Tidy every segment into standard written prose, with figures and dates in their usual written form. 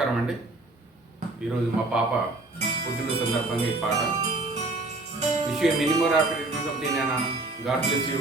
నమస్కారం అండి. ఈరోజు మా పాప పుట్టిన సందర్భంగా ఈ పాట wish you many more happy returns of the నానా. God bless you.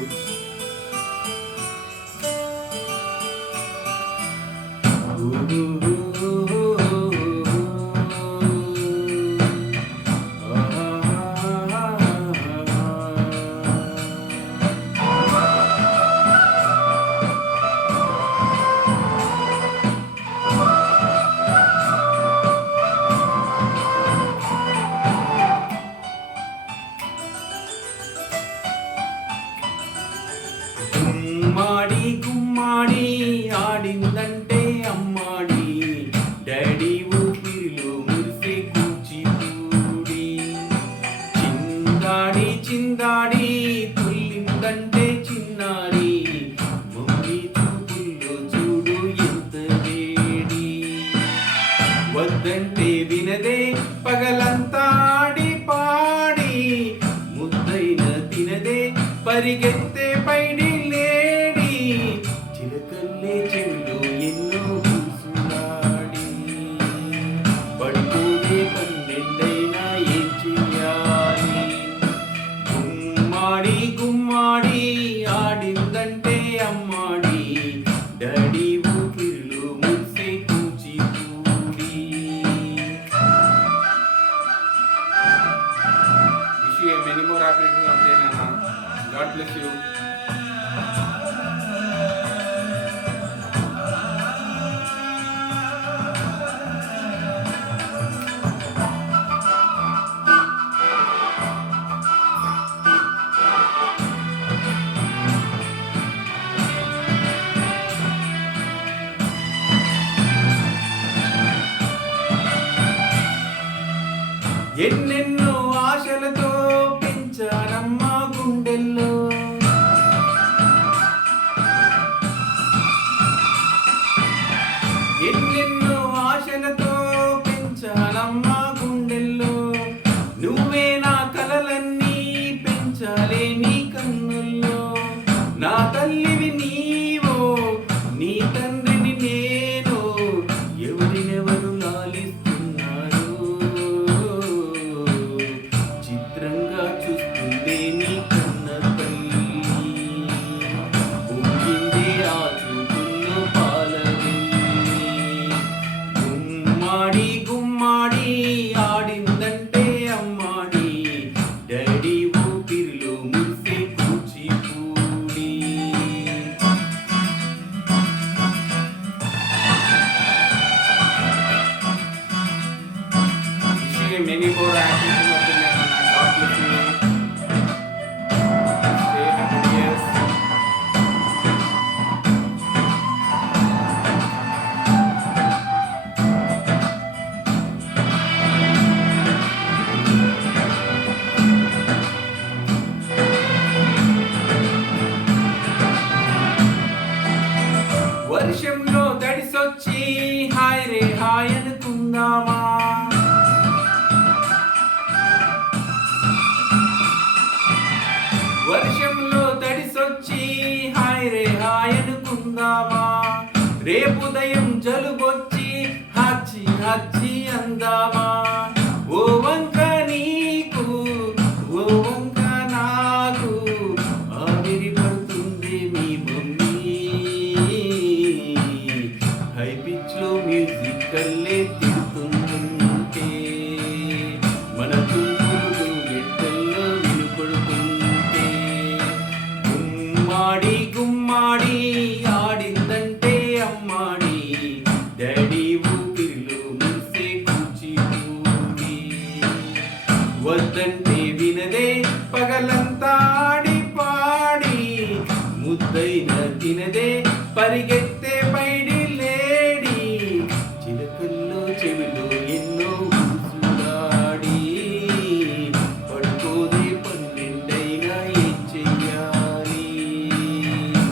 గుమ్మాడి గుమ్మాడి ఆడిందంటే అమ్మాడి, డాడీ ఊపిరిలో మురిసే కూచిపూడి. చిందాడి చిందాడి తుల్లిందంటే చిన్నారి, మమ్మీ చూపుల్లో చూడు ఎంత వేడి. వద్దంటే వినదే పగలంతా ఆడి పాడి, ముద్దైన తినదే పరిగెత్తే పైడి లేడి. చిలకల్లే చెవులు ఎన్నో పూసులాడి, పడిపోతే పన్నెండైనా ఏం చెయ్యాలి. గుమ్మాడి గుమ్మాడి ఆడిందంటే అమ్మాడి, డాడీ ఊపిరిలో మురిసే Kuchipudi. Wish you many more happy returns of the నానా. God bless you. ఎన్నెన్నో ఆశలతో పెంచానమ్మా గుండెల్లో, ఎన్నెన్నో ఆశలతో పెంచానమ్మా గుండెల్లో. నువ్వే నా కలలన్నీ పెంచాలే నీ కన్నుల్లో. నా తల్లివి నీవో, నీ తండ్రిని నేను, ఎవరినెవరు లాలిస్తున్నారు. చిత్రంగా చూస్తుందే నీ కన్న తల్లి, పొంగిందే ఆ చూపుల్లో పాలవెల్లి. గుమ్మాడి గుమ్మాడి ఆడిందంటే అమ్మాడి, డాడీ ఊపిరిలో మురిసే Kuchipudi. Wish you many more happy returns of the నానా. God bless you. Stay happy. yes. వర్షంలో తడిసొచ్చి హాయ్ రే హాయ్ అనుకుందామా. వర్షంలో తడిసొచ్చి హాయ్ రే హాయ్ అనుకుందామా. రేపు ఉదయం జలుబొచ్చి హచ్చి హచ్చి అందామా. ఓ వంక నీకు ఓ వంక నాకు, ఆవిరి పడుతుంది మీ మమ్మీ. హై పిచ్ లో మ్యూజిక్ కల్లే తిడుతుంటే, మన తుంపుడు ఎట్టల్లో వినుపడుతుంటే. గుమ్మాడి గుమ్మాడి ఆడిందంటే అమ్మాడి, డాడీ ఊపిరిలో మురిసే కూచిపూడి. వద్దంటే వినదే పగలంతా ఆడి పాడి, ముద్దైన తినదే పరిగెత్తే